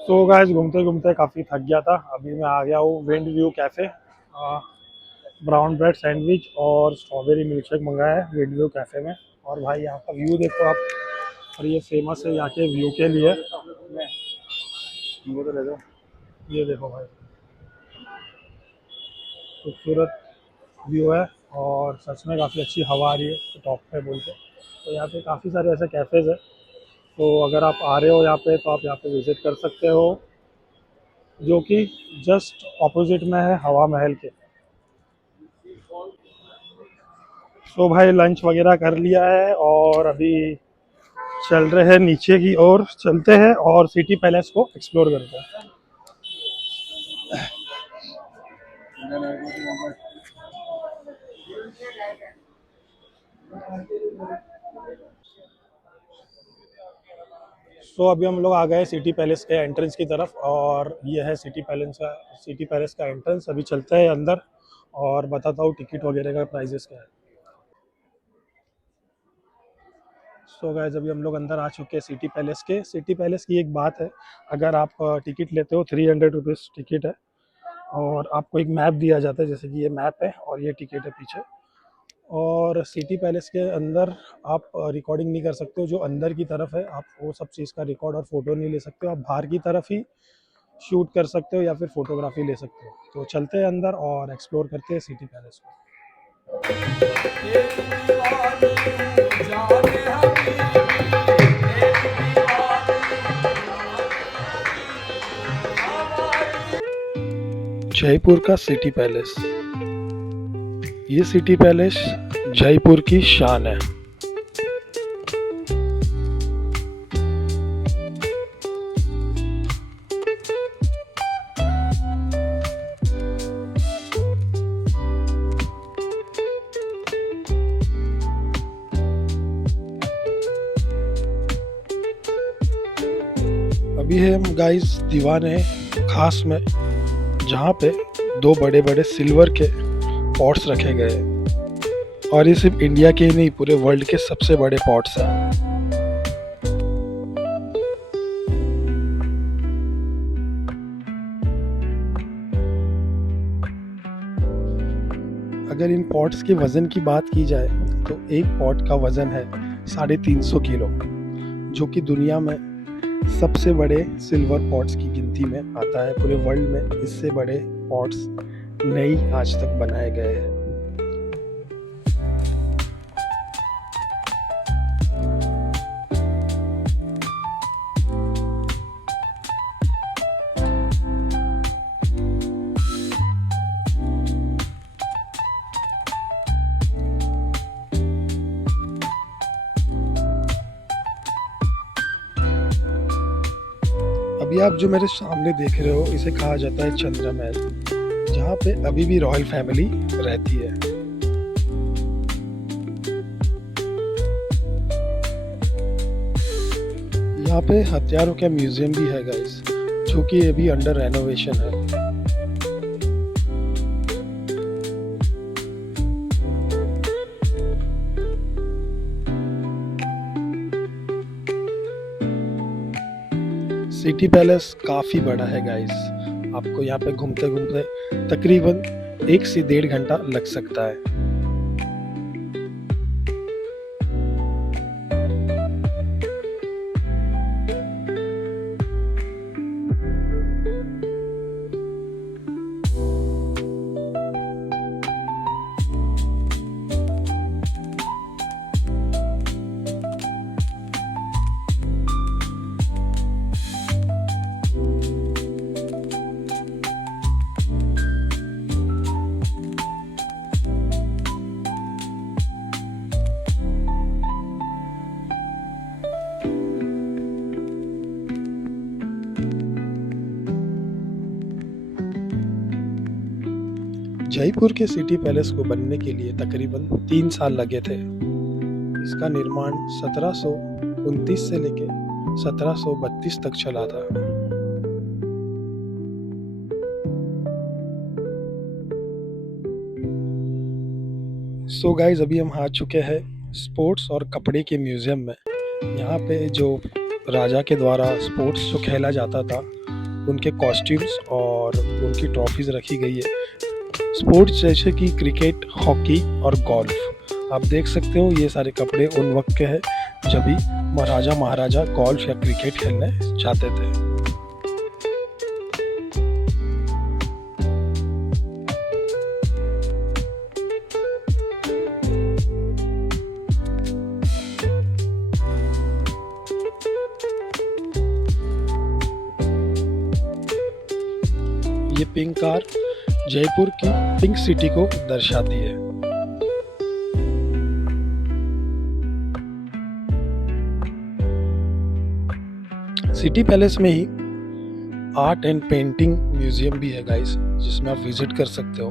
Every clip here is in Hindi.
सो गाइस घूमते घूमते काफ़ी थक गया था। अभी मैं आ गया हूँ wind view cafe. Brown bread sandwich और स्ट्रॉबेरी मिल्क शेक मंगाया है विंड व्यू कैफ़े में। और भाई यहाँ का व्यू देखो आप। और ये फेमस है यहाँ के व्यू के लिए। इनको तो ले दो। ये देखो भाई, खूबसूरत व्यू है। और सच में काफ़ी अच्छी हवा आ रही है तो टॉप पे बोल के। तो यहाँ पे काफ़ी सारे ऐसे कैफ़ेज़ है। तो अगर आप आ रहे हो यहाँ पे तो आप यहाँ पे विज़िट कर सकते हो, जो कि जस्ट ऑपोजिट में है हवा महल के। तो भाई लंच वगैरह कर लिया है और अभी चल रहे हैं नीचे की ओर, चलते हैं और सिटी पैलेस को एक्सप्लोर करते हैं। तो अभी हम लोग आ गए सिटी पैलेस के एंट्रेंस की तरफ, और ये है सिटी पैलेस का एंट्रेंस। अभी चलते हैं अंदर और बताता हूँ टिकट वगैरह का प्राइजेस क्या है। सो गाइस अभी हम लोग अंदर आ चुके हैं सिटी पैलेस की एक बात है। अगर आप टिकट लेते हो 300 रुपीज़ टिकट है। और आपको एक मैप दिया जाता है, जैसे कि ये मैप है और ये टिकट है पीछे। और सिटी पैलेस के अंदर आप रिकॉर्डिंग नहीं कर सकते हो। जो अंदर की तरफ है आप वो सब चीज़ का रिकॉर्ड और फोटो नहीं ले सकते हो। आप बाहर की तरफ ही शूट कर सकते हो या फिर फोटोग्राफी ले सकते हो। तो चलते हैं अंदर और एक्सप्लोर करते हैं सिटी पैलेस को। जयपुर का सिटी पैलेस। ये सिटी पैलेस जयपुर की शान है। अभी है हम गाइस दीवाने खास में, जहाँ पे दो बड़े बड़े सिल्वर के पॉट्स रखे गए हैं। और ये सिर्फ इंडिया के ही नहीं, पूरे वर्ल्ड के सबसे बड़े पॉट्स हैं। अगर इन पॉट्स के वज़न की बात की जाए तो एक पॉट का वज़न है 350 किलो, जो कि दुनिया में सबसे बड़े सिल्वर पॉट्स की गिनती में आता है। पूरे वर्ल्ड में इससे बड़े पॉट्स नहीं आज तक बनाए गए हैं। अभी आप जो मेरे सामने देख रहे हो इसे कहा जाता है चंद्रा महल, जहाँ पे अभी भी रॉयल फैमिली रहती है। यहाँ पे हथियारों का म्यूजियम भी है गाइस, जो कि अभी अंडर रेनोवेशन है। सिटी पैलेस काफ़ी बड़ा है गाइस। आपको यहाँ पे घूमते घूमते तकरीबन 1 से 1.5 घंटा लग सकता है। जयपुर के सिटी पैलेस को बनने के लिए तकरीबन 3 साल लगे थे। इसका निर्माण 1729 से लेके 1732 तक चला था। सो गाइज अभी हम आ चुके हैं स्पोर्ट्स और कपड़े के म्यूजियम में। यहाँ पे जो राजा के द्वारा स्पोर्ट्स जो खेला जाता था उनके कॉस्ट्यूम्स और उनकी ट्रॉफीज़ रखी गई है। स्पोर्ट्स जैसे कि क्रिकेट, हॉकी और गोल्फ। आप देख सकते हो ये सारे कपड़े उन वक्त के हैं जब भी महाराजा महाराजा गोल्फ या क्रिकेट खेलने जाते थे। ये पिंक कार जयपुर की पिंक सिटी को दर्शाती है। सिटी पैलेस में ही आर्ट एंड पेंटिंग म्यूजियम भी है गाइस, जिसमें आप विजिट कर सकते हो।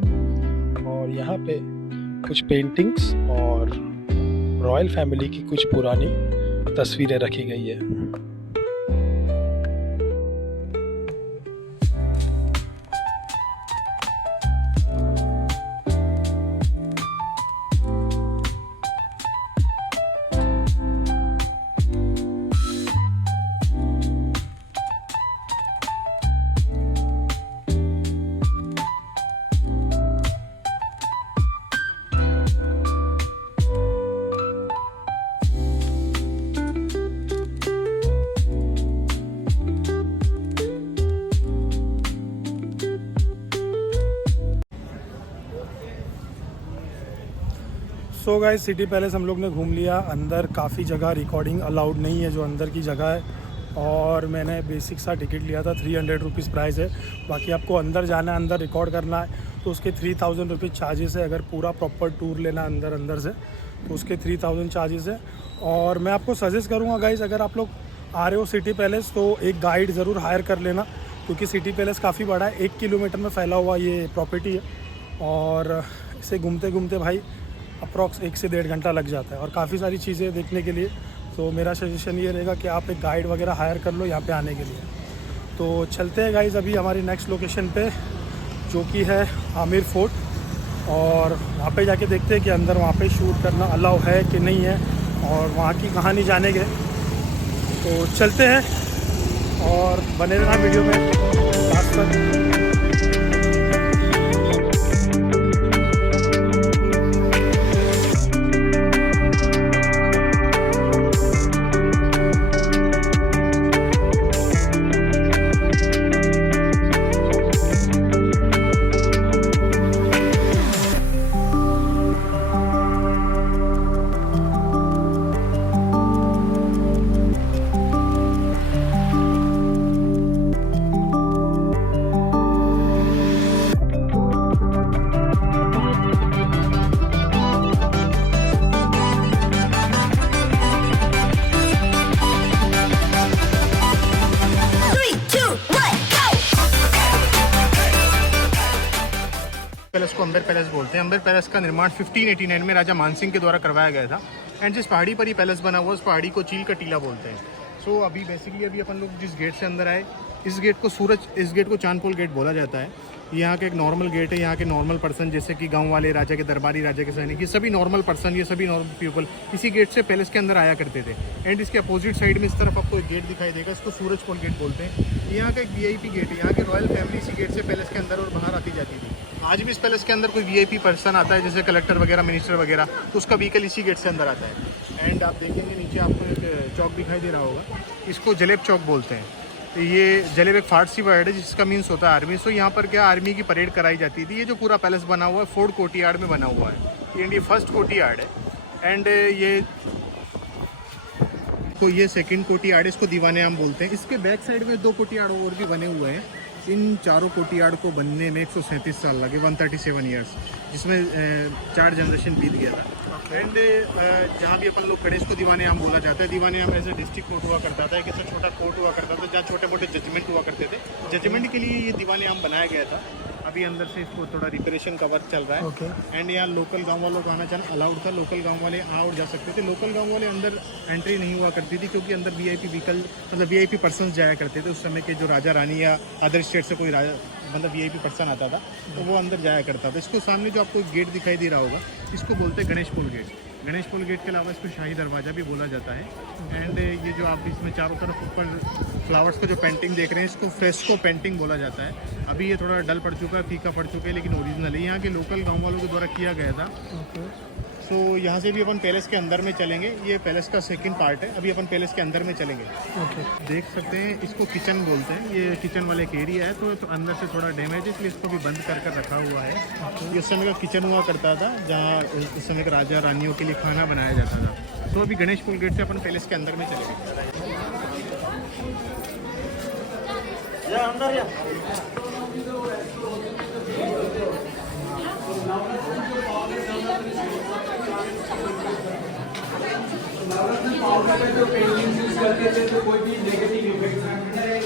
और यहाँ पे कुछ पेंटिंग्स और रॉयल फैमिली की कुछ पुरानी तस्वीरें रखी गई है। सो गाइस, सिटी पैलेस हम लोग ने घूम लिया। अंदर काफ़ी जगह रिकॉर्डिंग अलाउड नहीं है, जो अंदर की जगह है। और मैंने बेसिक सा टिकट लिया था, 300 रुपीज़ प्राइस है। बाकी आपको अंदर जाना है, अंदर रिकॉर्ड करना है तो उसके 3000 रुपीज़ चार्जेस है। अगर पूरा प्रॉपर टूर लेना अंदर से तो उसके 3000 चार्जेस है। और मैं आपको सजेस्ट करूँगा गाइस, अगर आप लोग आ रहे हो सिटी पैलेस तो एक गाइड ज़रूर हायर कर लेना, क्योंकि सिटी पैलेस काफ़ी बड़ा है, 1 किलोमीटर में फैला हुआ ये प्रॉपर्टी है। और इसे घूमते घूमते भाई अप्रॉक्स 1 से 1.5 घंटा लग जाता है और काफ़ी सारी चीज़ें देखने के लिए। तो मेरा सजेशन ये रहेगा कि आप एक गाइड वगैरह हायर कर लो यहाँ पे आने के लिए। तो चलते हैं गाइस अभी हमारी नेक्स्ट लोकेशन पे, जो कि है आमिर फोर्ट। और वहाँ पे जाके देखते हैं कि अंदर वहाँ पे शूट करना अलाउ है कि नहीं है, और वहाँ की कहानी जानेंगे। तो चलते हैं और बने रहना वीडियो में लास्ट तक। पैलेस को अंबर पैलेस बोलते हैं। अंबर पैलेस का निर्माण 1589 में राजा मानसिंह के द्वारा करवाया गया था। एंड जिस पहाड़ी पर ही पैलेस बना हुआ उस पहाड़ी को चील का टीला बोलते हैं। सो अभी बेसिकली अभी अपन लोग जिस गेट से अंदर आए, इस गेट को चांदपोल गेट बोला जाता है। यहाँ का एक नॉर्मल गेट है। यहाँ के नॉर्मल पर्सन जैसे कि गांव वाले, राजा के दरबारी, राजा के सैनिक, ये सभी नॉर्मल पर्सन, ये सभी नॉर्मल पीपल इसी गेट से पैलेस के अंदर आया करते थे। एंड इसके अपोजिट साइड में इस तरफ आपको एक गेट दिखाई देगा, इसको सूरजपोल गेट बोलते हैं। यहाँ का एक VIP गेट है। यहाँ की रॉयल फैमिली इसी गेट से पैलेस के अंदर और बाहर आती जाती थी। आज भी इस पैलेस के अंदर कोई VIP पर्सन आता है, जैसे कलेक्टर वगैरह, मिनिस्टर वगैरह, तो उसका व्हीकल इसी गेट से अंदर आता है। एंड आप देखेंगे नीचे आपको एक चौक दिखाई दे रहा होगा, इसको जलेब चौक बोलते हैं। तो ये जलेब एक फारसी वर्ड है जिसका मीन्स होता है आर्मी। सो यहाँ पर क्या आर्मी की परेड कराई जाती थी। ये जो पूरा पैलेस बना हुआ है फोर्ट कोर्टयार्ड में बना हुआ है। ये फर्स्ट कोर्टयार्ड है। एंड ये सेकंड कोर्टयार्ड है, इसको दीवाने आम बोलते हैं। इसके बैक साइड में 2 कोर्टयार्ड और भी बने हुए हैं। इन चारों कोर्टयार्ड को बनने में 137 साल लगे, 137 ईयर्स, जिसमें 4 जनरेशन बीत गया था। एंड जहाँ भी अपन लोग खड़े, इसको दीवाने आम बोला जाता है। दीवाने आम ऐसे डिस्ट्रिक्ट कोर्ट हुआ करता था, एक ऐसा छोटा कोर्ट हुआ करता था जहाँ छोटे मोटे जजमेंट हुआ करते थे। जजमेंट के लिए ये दीवाने आम बनाया गया था। अभी अंदर से इसको थोड़ा रिपेरेशन का वर्क चल रहा है। एंड यहाँ लोकल गांव वालों को आना जाना अलाउड था। लोकल गांव वाले आ और जा सकते थे। लोकल गांव वाले अंदर एंट्री नहीं हुआ करती थी, क्योंकि अंदर VIP व्हीकल, मतलब VIP पर्सन जाया करते थे। उस समय के जो राजा रानी या अदर स्टेट से कोई राजा, मतलब VIP पर्सन आता था तो वो अंदर जाया करता था। इसको सामने जो आपको गेट दिखाई दे रहा होगा, इसको बोलते हैं गणेश पोल गेट। गणेश पोल गेट के अलावा इसको शाही दरवाज़ा भी बोला जाता है। एंड ये जो आप इसमें चारों तरफ ऊपर फ्लावर्स को जो पेंटिंग देख रहे हैं इसको फ्रेस्को पेंटिंग बोला जाता है। अभी ये थोड़ा डल पड़ चुका है, फीका पड़ चुका है, लेकिन ओरिजिनल है, यहाँ के लोकल गाँव वालों के द्वारा किया गया था। सो यहाँ से भी अपन पैलेस के अंदर में चलेंगे। ये पैलेस का सेकंड पार्ट है, अभी अपन पैलेस के अंदर में चलेंगे। देख सकते हैं इसको किचन बोलते हैं, ये किचन वाला एक एरिया है, तो अंदर से थोड़ा डैमेज है, इसलिए इसको भी बंद करके रखा हुआ है। ये उस समय का किचन हुआ करता था जहाँ उस समय के राजा रानियों के लिए खाना बनाया जाता था। तो अभी गणेश पोल गेट से अपन पैलेस के अंदर में चलेंगे।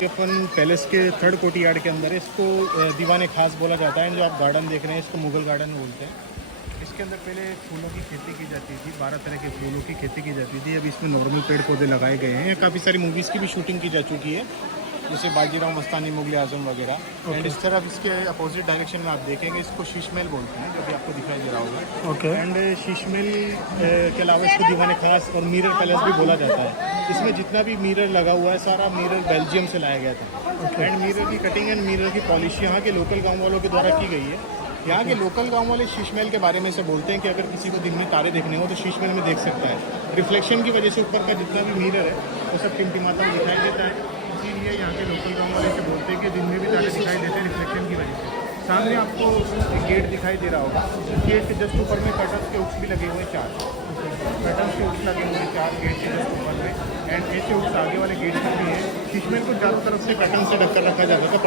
अपन पैलेस के थर्ड कोर्टयार्ड के अंदर है, इसको दीवाने खास बोला जाता है। जो आप गार्डन देख रहे हैं इसको मुगल गार्डन बोलते हैं। इसके अंदर पहले फूलों की खेती की जाती थी, 12 तरह के फूलों की खेती की जाती थी। अभी इसमें नॉर्मल पेड़ पौधे लगाए गए हैं। काफ़ी सारी मूवीज़ की भी शूटिंग की जा चुकी है, जैसे बाजीराव मस्तानी, मुगल आजम वगैरह। एंड इस तरफ इसके अपोजिट डायरेक्शन में आप देखेंगे इसको शीश महल बोलते हैं, जो भी आपको दिखाई दे रहा होगा। एंड शीश महल के अलावा इसको दीवाने खास और मिरर पैलेस भी बोला जाता है। इसमें जितना भी मिरर लगा हुआ है सारा मिरर बेल्जियम से लाया गया था। एंड मिरर की कटिंग एंड मिरर की पॉलिश यहाँ के लोकल गाँव वालों के द्वारा की गई है। यहाँ के लोकल गाँव वाले शीश महल के बारे में से बोलते हैं कि अगर किसी को दिन में तारे देखने हो तो शीश महल में देख सकता है। रिफ्लेक्शन की वजह से ऊपर का जितना भी मिरर है वो सब टिमटिमाता हुआ दिखाई देता है, इसीलिए यहाँ के लोकल गाँव वाले से बोलते हैं कि दिन में भी तारे दिखाई देते हैं रिफ्लेक्शन की वजह से। सामने आपको एक गेट दिखाई दे रहा होगा, गेट के जस्ट ऊपर में कर्टन्स के हुक्स भी लगे हुए हैं 4 कर्टन्स के हुक्स लगे हुए हैं 4 गेट के जस्ट ऊपर में। एंड ऐसे हुक्स आगे वाले गेट पर भी है। शीश महल को चारों तरफ से कर्टन से ढककर रखा जाता था,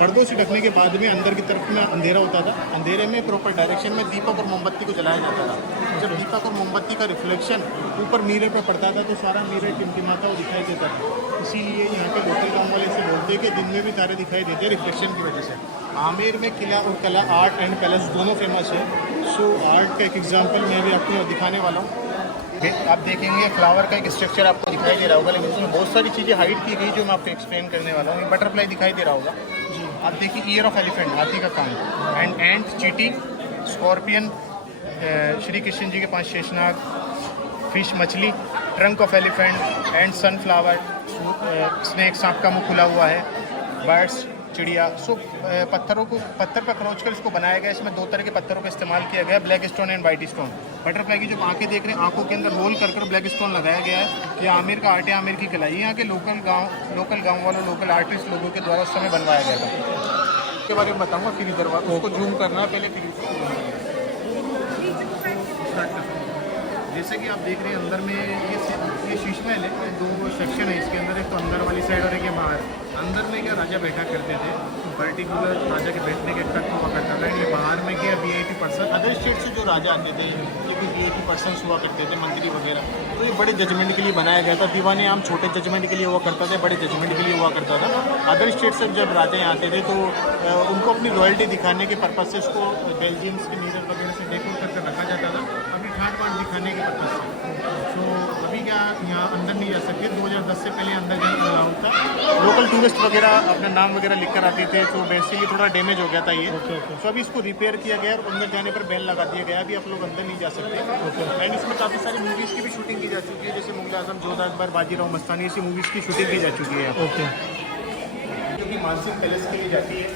पर्दों से ढकने के बाद में अंदर की तरफ में अंधेरा होता था। अंधेरे में प्रॉपर डायरेक्शन में दीपक और मोमबत्ती को जलाया जाता था। जब दीपक और मोमबत्ती का रिफ्लेक्शन ऊपर मिरर पर पड़ता था तो सारा मिरर टिमटिमाता हुआ दिखाई देता था। इसीलिए यहाँ के लोकल गाँव वाले से बोलते हैं कि दिन में भी तारे दिखाई देते हैं रिफ्लेक्शन की वजह से। आमेर में किला और कला, आर्ट एंड पैलेस दोनों फेमस है। सो आर्ट का एक एग्जांपल मैं भी आपको दिखाने वाला हूँ। आप देखेंगे फ्लावर का एक स्ट्रक्चर आपको दिखाई दे रहा होगा, लेकिन उसमें बहुत सारी चीज़ें हाइड की गई जो मैं आपको एक्सप्लेन करने वाला हूँ। बटरफ्लाई दिखाई दे रहा होगा जी, आप देखिए ईयर ऑफ एलिफेंट, हाथी का कान, एंड चीटी, स्कॉर्पियन, श्री कृष्ण जी के पास शेषनाग, फिश मछली, trunk of elephant and sunflower, snake, सांप का मुंह खुला हुआ है, बर्ड्स, चिड़िया। सो पत्थर पर खरोच कर इसको बनाया गया। इसमें 2 तरह के पत्थरों का इस्तेमाल किया गया है, black stone and white stone. Butterfly की जो आंखें देख रहे हैं, आंखों के अंदर रोल कर ब्लैक स्टोन लगाया गया है। ये आमिर का आर्ट है, आमिर की कला। यहाँ के लोकल गाँव वालों, लोकल आर्टिस्ट लोगों के द्वारा उस समय बनवाया गया था। इसके बारे में बताऊँगा। फिर इधर उसको जूम करना है पहले, फिर जैसे कि आप देख रहे हैं अंदर में ये शीश महल है। 2 सेक्शन है इसके अंदर, एक तो अंदर वाली साइड और एक है बाहर। अंदर में क्या राजा बैठा करते थे, पर्टिकुलर राजा के बैठने के तक हुआ करता था। ये बाहर में क्या VIP पर्सन, अदर स्टेट से जो राजा आते थे ये भी VIP पर्सन हुआ करते थे, मंत्री वगैरह। तो ये बड़े जजमेंट के लिए बनाया गया था। दीवाने आम छोटे जजमेंट के लिए हुआ करता था, बड़े जजमेंट के लिए हुआ करता था। अदर स्टेट से जब राजा यहाँ आते थे तो उनको अपनी रॉयल्टी दिखाने के पर्पज़ से इसको बेल्जियम्स के मिरर वगैरह से डेकोर करके रखा जाता था, अपनी ठाट बाट दिखाने के पर्पज़ से। सो अभी क्या यहाँ अंदर नहीं जा सकते, 2010 से पहले अंदर जाना अलाउड था। लोकल टूरिस्ट वगैरह अपना नाम वगैरह लिख कर आते थे, तो बेसिकली थोड़ा डैमेज हो गया था ये। तो अभी इसको रिपेयर किया गया और अंदर जाने पर बैन लगा दिया गया। अभी आप लोग अंदर नहीं जा सकते। एंड इसमें काफ़ी सारी मूवीज़ की भी शूटिंग की जा चुकी है, जैसे मुगल आजम, जोधा अकबर, बाजीराव मस्तानी, ऐसी मूवीज़ की शूटिंग की जा चुकी है। जो कि मानसिंह पैलेस के लिए जाती है।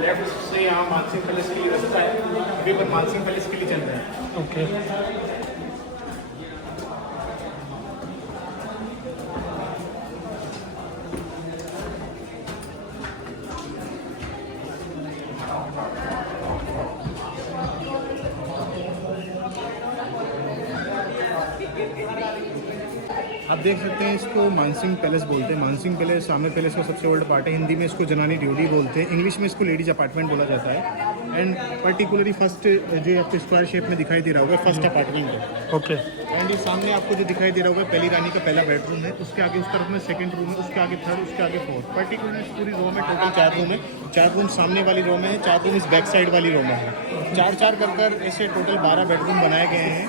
लेफ्ट से यहाँ मानसिंह पैलेस के लिए रास्ता है, अभी पर मानसिंह पैलेस के लिए चल रहा है। आप देख सकते हैं इसको मानसिंह पैलेस बोलते हैं। मानसिंह पैलेस आमिर पैलेस का सबसे ओल्ड पार्ट है। हिंदी में इसको जनानी ड्यूटी बोलते हैं, इंग्लिश में इसको लेडीज अपार्टमेंट बोला जाता है। एंड पर्टिकुलरली फर्स्ट जो आपको स्क्वायर शेप में दिखाई दे रहा होगा, फर्स्ट अपार्टमेंट है। ओके। एंड ये सामने आपको जो दिखाई दे रहा होगा पहली रानी का पहला बेडरूम है, उसके आगे उस तरफ में सेकंड रूम है, उसके आगे थर्ड, उसके आगे फोर्थ। पर्टिकुलर पूरी रो में टोटल 4 रूम है। 4 रूम सामने वाली रो में है, 4 रूम इस बैक साइड वाली रो में है। 4-4 कर ऐसे टोटल 12 बेडरूम बनाए गए हैं।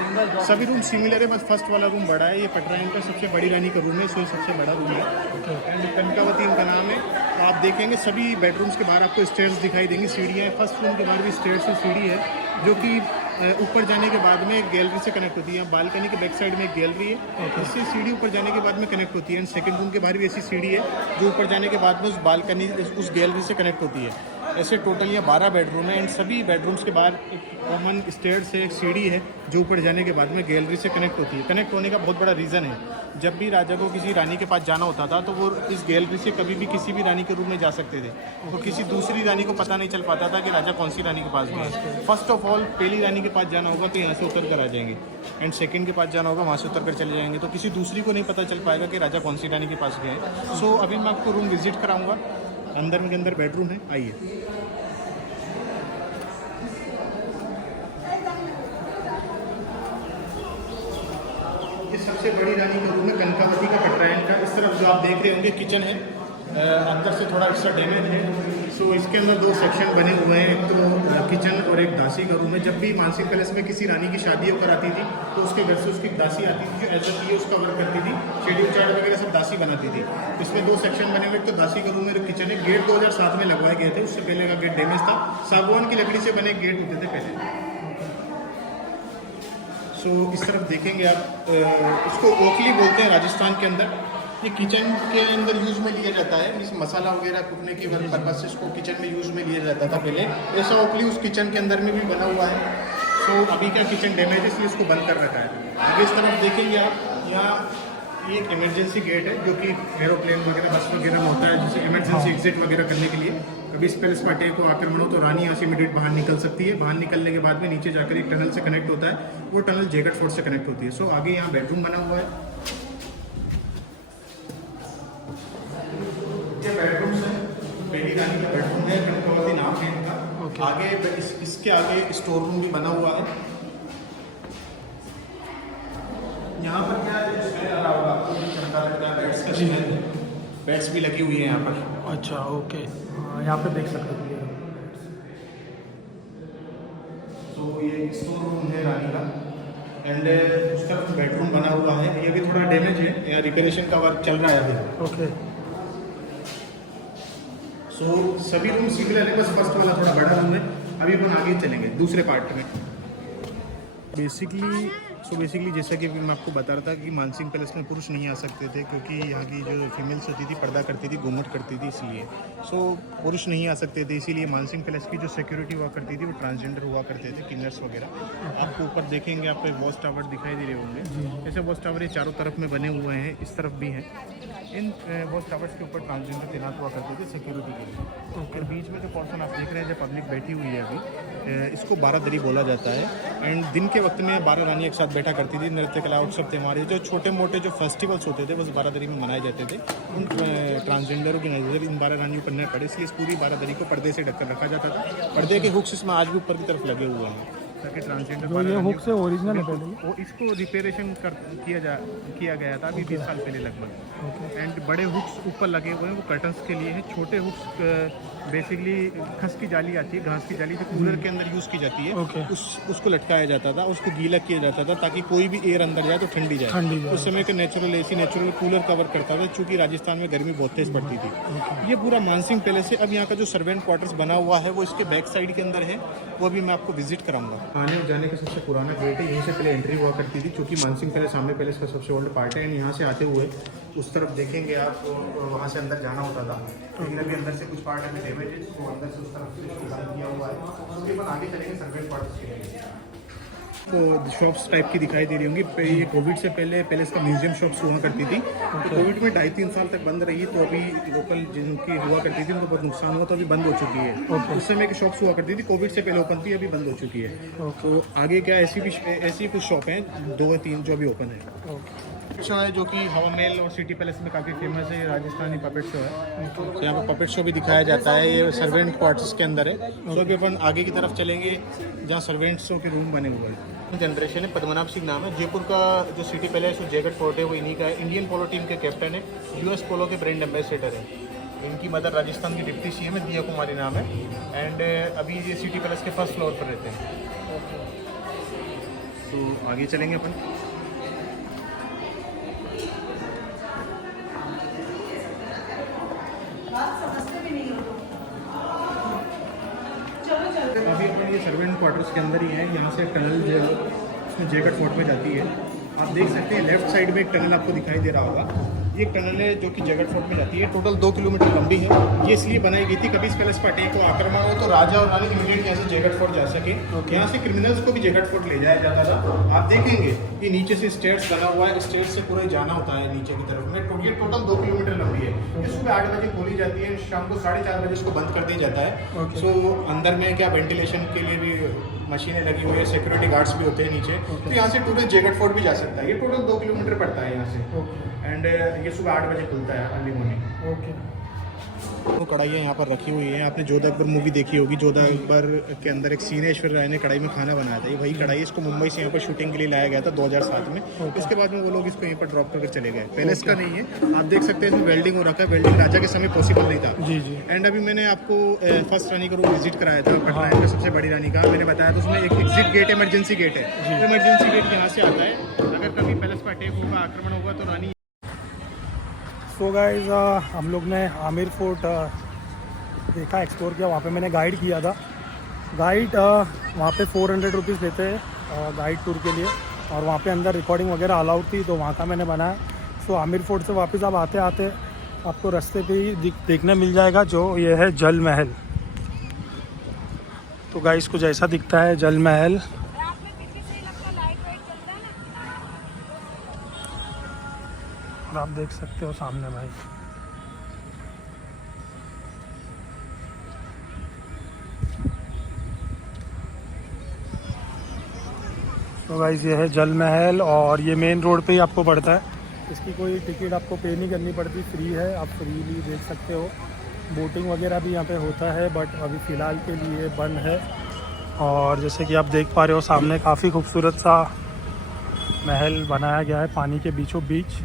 सभी रूम सिमिलर है, बस फर्स्ट वाला रूम बड़ा है। ये पटराइन का सबसे बड़ी रानी का रूम है, इसलिए सबसे बड़ा रूम है। एंड कनकावती इनका नाम है। तो आप देखेंगे सभी बेडरूम्स के बाहर आपको स्टेयर्स दिखाई देंगी, सीढ़ियाँ। फर्स्ट रूम के बाद भी स्टेयर से सीढ़ी है जो कि ऊपर जाने के बाद में एक गैलरी से कनेक्ट होती है। यहाँ बालकनी के बैक साइड में एक गैलरी है, इससे सीढ़ी ऊपर जाने के बाद में कनेक्ट होती है। एंड सेकंड रूम के बाहर भी ऐसी सीढ़ी है जो ऊपर जाने के बाद में उस बालकनी उस गैलरी से कनेक्ट होती है। ऐसे टोटल यहाँ 12 बेडरूम है एंड सभी बेडरूम्स के बाहर एक कॉमन स्टेयर से एक सीढ़ी है जो ऊपर जाने के बाद में गैलरी से कनेक्ट होती है। कनेक्ट होने का बहुत बड़ा रीज़न है, जब भी राजा को किसी रानी के पास जाना होता था तो वो इस गैलरी से कभी भी किसी भी रानी के रूम में जा सकते थे, तो किसी दूसरी रानी को पता नहीं चल पाता था कि राजा कौन सी रानी के पास गए। फर्स्ट ऑफ ऑल पहली रानी के पास जाना होगा तो यहाँ से उतर कर आ जाएंगे, एंड सेकंड के पास जाना होगा वहाँ से उतर कर चले जाएंगे, तो किसी दूसरी को नहीं पता चल पाएगा कि राजा कौन सी रानी के पास गए। सो अभी मैं आपको रूम विजिट कराऊंगा। अंदर के अंदर बेडरूम है, आइए। ये सबसे बड़ी रानी का रूम है, कनकावती का कटरायन का। इस तरफ जो आप देख रहे होंगे किचन है, अंदर से थोड़ा एक्स्ट्रा डैमेज है। सो इसके अंदर 2 सेक्शन बने हुए हैं, एक तो किचन और एक दासी का रूम है। जब भी मानसिंह पैलेस में किसी रानी की शादी होकर आती थी तो उसके घर से उसकी दासी आती थी जो एज ए पी उसका वर्क करती थी, शेड्यूल चार्ट वगैरह सब दासी बनाती थी। इसमें 2 सेक्शन बने हुए, एक तो दासी का रूम है, एक किचन है। गेट 2007 में लगवाए गए थे, उससे पहले का गेट डैमेज था। सागवान की लकड़ी से बने गेट होते थे पहले। सो इस तरफ देखेंगे आप, इसको ओखली बोलते हैं राजस्थान के अंदर। ये किचन के अंदर यूज़ में लिया जाता है, इस मसाला वगैरह कुटने के पर्पज से इसको किचन में यूज़ में लिया जाता था पहले। ऐसा ओखली उस किचन के अंदर में भी बना हुआ है। सो अभी क्या किचन डैमेज है इसलिए इसको बंद कर रखा है। आगे इस तरफ देखेंगे आप, यहाँ ये एक इमरजेंसी गेट है जो कि एरोप्लेन वगैरह बस वगैरह में होता है, जैसे इमरजेंसी एग्जिट वगैरह करने के लिए। कभी इस पैलेस में अटैक हो, आक्रमण हो तो रानी यहाँ से इमीडिएट बाहर निकल सकती है। बाहर निकलने के बाद में नीचे जाकर एक टनल से कनेक्ट होता है, वो टनल जैकेट फोर्ट से कनेक्ट होती है। सो आगे यहाँ बेडरूम बना हुआ है, ये बेडरूम्स है। पहली रानी का बेडरूम है, कनकावती नाम है इनका। आगे इसके आगे स्टोर रूम भी बना हुआ है। यहाँ पर क्या स्मेल आ रहा होगा आपको, चमका लगता है, बेड्स का स्मेल है। बेड्स भी लगी हुई है यहाँ पर। अच्छा, ओके, यहाँ पे देख सकते हो। तो ये स्टोर रूम है रानी का, एंड उस तरफ बेडरूम बना हुआ है। ये भी थोड़ा डैमेज है, यहाँ रिपेरेशन का वर्क चल रहा है अभी। ओके। सो सभी रूम सिमिलर है, बस फर्स्ट वाला थोड़ा बड़ा रूम है। अभी अपन आगे चलेंगे दूसरे पार्ट में। बेसिकली जैसा कि मैं आपको बता रहा था कि मानसिंह पैलेस में पुरुष नहीं आ सकते थे, क्योंकि यहाँ की जो फीमेल्स होती थी पर्दा करती थी, घूमट करती थी, इसलिए पुरुष नहीं आ सकते थे। इसीलिए मानसिंह पैलेस की जो सिक्योरिटी हुआ करती थी वो ट्रांसजेंडर हुआ करते थे, किन्नर्स वगैरह। आपको ऊपर देखेंगे, आपको वॉच टावर दिखाई दे रहे होंगे। ऐसे वॉच टावर ये चारों तरफ में बने हुए हैं, इस तरफ भी हैं। इन वॉच टावर्स के ऊपर ट्रांसजेंडर तैनात हुआ करते थे सिक्योरिटी के लिए। और बीच में जो पोर्शन आप देख रहे हैं, जब पब्लिक बैठी हुई है अभी, इसको बारादरी बोला जाता है। एंड दिन के वक्त में 12 रानी एक साथ बैठा करती थी। नृत्य कला उत्सव त्यौहार, जो छोटे मोटे जो फेस्टिवल्स होते थे बस बारादरी में मनाए जाते थे। उन ट्रांसजेंडरों की नज़र इन 12 रानियों पर न पड़े, इसलिए इस पूरी बारादरी को पर्दे से ढककर रखा जाता था। पर्दे के हुक्स इसमें आज भी ऊपर की तरफ लगे हुए हैं, ताकि ट्रांसजेंडर ये हुक्स है ओरिजिनल है पहले, वो इसको रिपेरेशन किया गया था अभी 20 साल पहले लगभग। एंड बड़े हुक्स ऊपर लगे हुए हैं, वो कर्टन्स के लिए हैं। छोटे हुक्स बेसिकली खस की जाली आती है, घास की जाली जो कूलर के अंदर यूज़ की जाती है, उसको लटकाया जाता था, उसको गीला किया जाता था ताकि कोई भी एयर अंदर जाए तो ठंडी जाए। उस समय के natural AC, natural cooler cover करता था, चूँकि राजस्थान में गर्मी बहुत तेज पड़ती थी। ये पूरा मानसिंह पैलेस है। अब यहाँ का जो सर्वेंट क्वार्टर्स बना हुआ है वो इसके बैक साइड के अंदर है, वो भी मैं आपको विजिट कराऊंगा। आने और जाने का सबसे पुराना गेट है, यहीं से पहले एंट्री हुआ करती थी, क्योंकि मानसिंह पैलेस सामने पैलेस का सबसे ओल्ड पार्ट है। एंड यहाँ से आते हुए उस तरफ देखेंगे आप, तो वहाँ से अंदर जाना होता था, लेकिन अभी अंदर से कुछ पार्ट अभी डैमेज है, तो अंदर से उस तरफ से डिज़ाइन किया हुआ है। उसके बाद आगे चलेंगे सर्वेंट क्वार्टर्स के लिए। तो शॉप्स टाइप की दिखाई दे रही होंगी। ये कोविड से पहले पैलेस का म्यूजियम शॉप्स हुआ करती थी, तो कोविड में 2.5-3 साल तक बंद रही, तो अभी लोकल जिनकी हुआ करती थी उनको बहुत नुकसान हुआ, तो अभी बंद हो चुकी है। उस समय की शॉप्स हुआ करती थी, कोविड से पहले ओपन थी, अभी बंद हो चुकी है। तो आगे क्या ऐसी कुछ शॉप हैं, 2 या 3 जो अभी ओपन है। शो है जो कि हवा महल और सिटी पैलेस में काफ़ी फेमस है, राजस्थानी पपेट शो है। तो यहाँ पर पपेट शो भी दिखाया जाता है, ये सर्वेंट क्वार्टर्स के अंदर है। तो अभी अपन आगे की तरफ चलेंगे जहाँ सर्वेंट्सों के रूम बने हुए हैं। जनरेशन है, पद्मनाभ सिंह नाम है। जयपुर का जो सिटी पैलेस और जैकेट फोर्ट है वो इन्हीं का है। इंडियन पोलो टीम के कैप्टन है, यूएस पोलो के ब्रांड एम्बेसडर है। इनकी मदर राजस्थान की डिप्टी सीएम है, दिया कुमारी नाम है। एंड अभी ये सिटी पैलेस के फर्स्ट फ्लोर पर रहते हैं। तो आगे चलेंगे अपन। अभी क्वार्टर्स के अंदर ही है। यहाँ से टनल जो है उसमें जैकेट फोर्ट में जाती है। आप देख सकते हैं लेफ्ट साइड में एक टनल आपको दिखाई दे रहा होगा, ये एक टनल है जो कि जैकेट फोर्ट में जाती है। टोटल 2 किलोमीटर लंबी है। ये इसलिए बनाई गई थी कभी इस पैलेस पर अटैक को आक्रमण हो तो राजा और रानी इमीडिएट यहाँ से जैकेट फोर्ट जा सके। यहाँ से क्रिमिनल्स को भी जैकेट फोर्ट ले जाया जाता था। आप देखेंगे कि नीचे से स्टेयर्स बना हुआ है, स्टेयर्स से पूरा जाना होता है नीचे की तरफ में। ये टोटल 2 किलोमीटर लंबी है। ये सुबह 8 बजे खोली जाती है, शाम को 4:30 बजे इसको बंद कर दिया जाता है। सो अंदर में क्या वेंटिलेशन के लिए भी मशीनें लगी हुई है, सिक्योरिटी गार्ड्स भी होते हैं नीचे। तो यहाँ से टूरिस्ट जैकेट फोर्ट भी जा सकता है। ये टोटल 2 किलोमीटर पड़ता है यहाँ से। एंड ये सुबह 8 बजे खुलता है अर्ली मॉर्निंग। ओके। तो कढ़ाइयाँ यहाँ पर रखी हुई हैं। आपने जोधा अकबर मूवी देखी होगी, जोधा अकबर के अंदर एक सीन है, ऐश्वर्या राय ने कढ़ाई में खाना बनाया था। ये वही कढ़ाई, इसको मुंबई से यहाँ पर शूटिंग के लिए लाया गया था 2007 में। इसके बाद में वो लोग इसको यहीं पर ड्रॉप करके चले गए। पैलेस का नहीं है, आप देख सकते हैं इसमें वेल्डिंग हो रखा है। वेल्डिंग राजा के समय पॉसिबल नहीं था। जी जी। एंड अभी मैंने आपको फर्स्ट रानी का रूम विजिट कराया था, पटना में सबसे बड़ी रानी का। मैंने बताया था उसमें एक एग्जिट गेट, इमरजेंसी गेट है। इमरजेंसी गेट यहाँ से आता है। अगर कभी पैलेस पर अटैक होगा, आक्रमण होगा तो रानी। सो गाइस हम लोग ने आमिर फोर्ट देखा, एक्सप्लोर किया। वहाँ पे मैंने गाइड किया था। गाइड वहाँ पे 400 रुपीज़ लेते हैं गाइड टूर के लिए, और वहाँ पे अंदर रिकॉर्डिंग वगैरह अलाउड थी, तो वहाँ का मैंने बनाया। सो आमिर फोर्ट से वापस आप आते आते आपको रास्ते पे ही देखने मिल जाएगा जो ये है जल महल। तो गाइस कुछ ऐसा दिखता है जल महल। और आप देख सकते हो सामने भाई। तो गाइस ये है जल महल, और ये मेन रोड पे ही आपको पड़ता है। इसकी कोई टिकट आपको पे नहीं करनी पड़ती, फ्री है, आप फ्रीली देख सकते हो। बोटिंग वगैरह भी यहाँ पे होता है, बट अभी फ़िलहाल के लिए बंद है। और जैसे कि आप देख पा रहे हो सामने काफ़ी खूबसूरत सा महल बनाया गया है पानी के बीचों बीच।